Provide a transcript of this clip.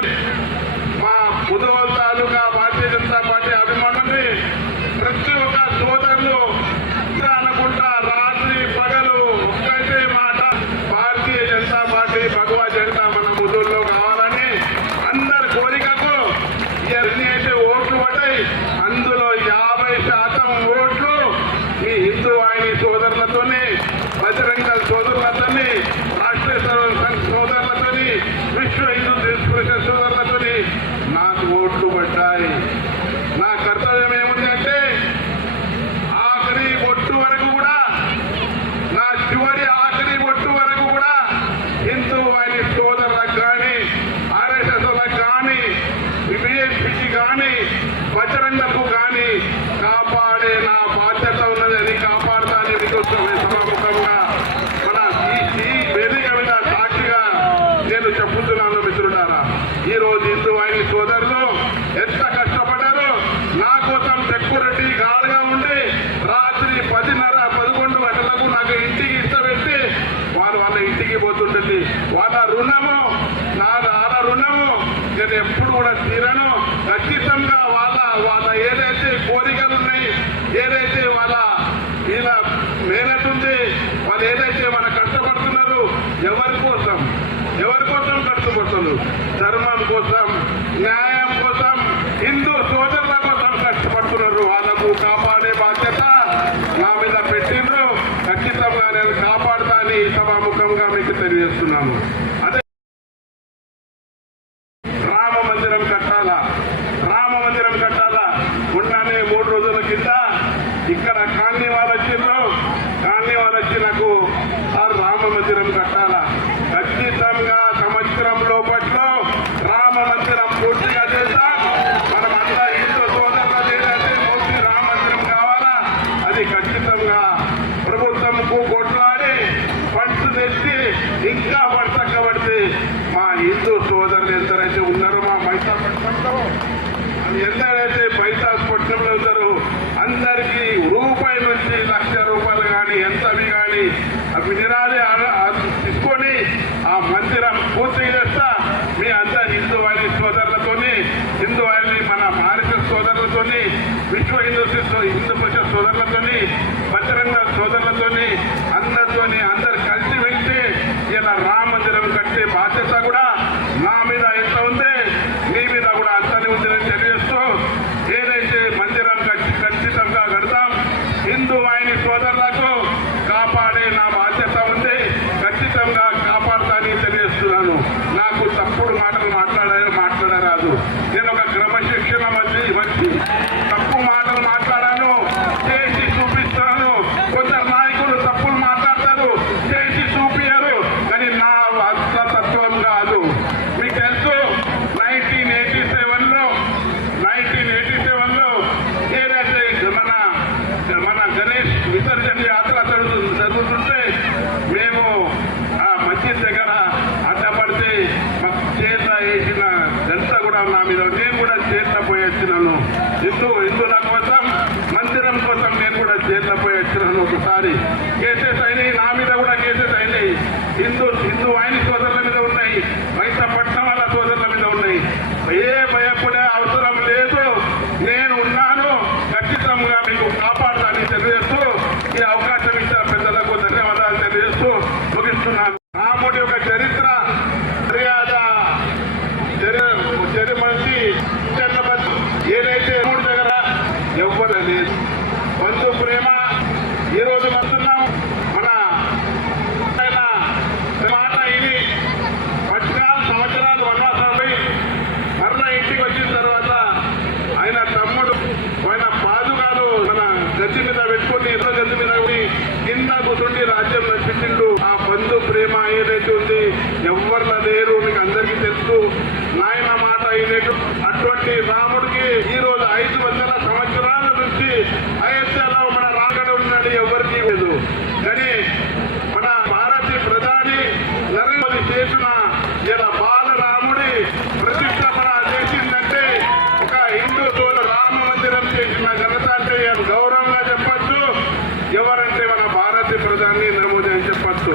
తీసుకొని మా బుధవాల తాలూకా భారతీయ జనతా పార్టీ అభిమానుల్ని ప్రతి ఒక్క సోదరులు ఇంకా అనుకుంటా రాత్రి పగలు ఒక్కటే మాట భారతీయ జనతా పార్టీ భగవా జనతా మన ముదుల్లో కావాలని అందరి కోరికకు ఎన్ని అయితే ఓట్లు పడ్డాయి అందులో యాభై శాతం ఓట్లు మీ హిందూ వాహిని సోదరులతోని బజరంగ సోదరులతోని రాష్ట్రీయ సంఘ్ సోదరులతోని విశ్వ హిందూ పరిషత్ సోదరులతోని నాకు ఓట్లు పడ్డాయి నా కర్తవ్యం ఏముంది అంటే ఆఖరి ఒట్టు వరకు కూడా నా చివరి ఆఖరి ఒట్టు వరకు కూడా హిందూ వాహిని సోదరులకు కానీ ఆర్ఎస్ఎస్ కానీ బిఎస్పికి కానీ బజరంగకు కానీ కాపాడే నా బాధ్యత ఉన్నది అది కాపాడుతాని మీకు సభాముఖంగా మన ఈ ఈ వేదిక మీద సాక్షిగా నేను చెప్పుతున్నాను మిత్రులారా ఈ రోజు హిందూ వాహిని సోదరులు ఎంత కష్టపడ్డారో నా కోసం చెక్కురెడ్డి గాలుగా ఉండి రాత్రి పదిన్నర పదకొండు గంటలకు నాకు ఇంటికి ఇష్టపెట్టి వారు వాళ్ళ ఇంటికి పోతుంటుంది. వాళ్ళ రుణము నా ఆడ రుణము నేను ఎప్పుడు కూడా తీరను. ఖచ్చితంగా వాళ్ళ వాళ్ళ ఏదైతే కోరికలు ఉన్నాయి ఏదైతే వాళ్ళ వీళ్ళ మేనట్ ఉంది వాళ్ళు ఏదైతే మన కష్టపడుతున్నారు ఎవరి కోసం ఎవరి కోసం కష్టపడుతున్నారు ధర్మం కోసం న్యాయం కోసం హిందూ సోదరుల కోసం కష్టపడుతున్నారు. వాళ్ళకు కాపాడే బాధ్యత నా మీద పెట్టిండ్రు. ఖచ్చితంగా నేను కాపాడుతాని సభాముఖంగా మీకు తెలియజేస్తున్నాను. అదే రామ మందిరం కట్టాలా? రామ మందిరం కట్టాలా? ఉండనే మూడు రోజుల కింద ఇక్కడ కాలనీ వాళ్ళు వచ్చిండ్రు. కాలనీ వాళ్ళు వచ్చి నాకు సార్ రామ మందిరం కట్టాలా? మా హిందూ సోదరులు ఎంతరైతే ఉన్నారో మా మైసాపట్నంలో అది ఎందరైతే పైతాస్పట్నంలో ఉంటారో అందరికీ రూపాయి నుంచి లక్ష రూపాయలు కానీ ఎంతవి కానీ అవి నిరాలి తీసుకొని ఆ మందిరం పూర్తి చేస్తా. మీ అంతా హిందూ వారి సోదరులతోని హిందూ వారిని మన భారత సోదరులతోని విశ్వ హిందూ హిందూ పరిషత్ సోదరులతోని బజరంగ సోదరులతోని అందరితోని అందరు కలిసి వెళ్తే ఇలా రామ మందిరం కట్టే బాధ్యత కూడా నా మీద ఎంత ఉంది మీ మీద కూడా అంతనే ఉందని తెలియజేస్తూ ఏదైతే మందిరం ఖచ్చి- ఖచ్చితంగా కడతాం హిందూ వాహిని సోదరులకు కాపాడే నా బాధ్యత ఉంది ఖచ్చితంగా కాపాడుతానని తెలియజేస్తున్నాను నాకు తప్పుడు మాటలు మాట్లాడే మాట్లాడరాదు నేను ఒక క్రమశిక్షణ మధ్య వచ్చి తప్పు మాటలు మాట్లాడాను చేసి చూపిస్తాను కొందరు నాయకులు తప్పులు మాట్లాడతారు చేసి చూపించరు కానీ నా అంత తత్వం కాదు మీకు తెలుసు నైన్టీన్ ఎయిటీ సెవెన్లో నైన్టీన్ ఎయిటీ సెవెన్లో ఏదైతే మన మన గణేష్ విసర్జన యాత్ర జరుగు- జరుగుతుంటే మేము ఆ మస్జిద్ దగ్గర అడ్డపడితే మాకు చేత వేసిన ఎంత కూడా నా మీద నేను కూడా చేత పోయి వచ్చినాను హిందూ హిందువుల కోసం మందిరం కోసం నేను కూడా చేత పోయి వచ్చినాను ఒకసారి కేసెస్ అయినాయి నా మీద కేసెస్ అయినాయి హిందూ హిందూ వాహిని సోదరుల మీద ఉన్నాయి. వైసపట్నం వాళ్ళ సోదరుల మీద ఉన్నాయి. ఏ భయపడే అవసరం లేదు. నేను ఉన్నాను. ఖచ్చితంగా మీకు కాపాడతానని తెలియజేస్తూ ఈ అవకాశం ఇచ్చిన పెద్దలకు ఏదైతే ఉంది ఎవరిన లేరు మీకు అందరికీ తెలుసు. నాయన మాట అయినట్టు అటువంటి రాముడికి ఈ రోజు ఐదు వందల సంవత్సరాల నుంచి అయోధ్యలో మన రాగడ ఉన్నాడు ఎవరికి లేదు. కానీ మన భారతీయ ప్రధాని నరేంద్ర మోదీ చేసిన ఇలా బాలరాముడి ప్రతిష్టపన చేసిందంటే ఒక హిందూ సోదరు రామ మందిరం చేసిన ఘనత అంటే గౌరవంగా చెప్పచ్చు? ఎవరంటే మన భారత ప్రధాని నరేంద్ర మోదీ అని చెప్పచ్చు.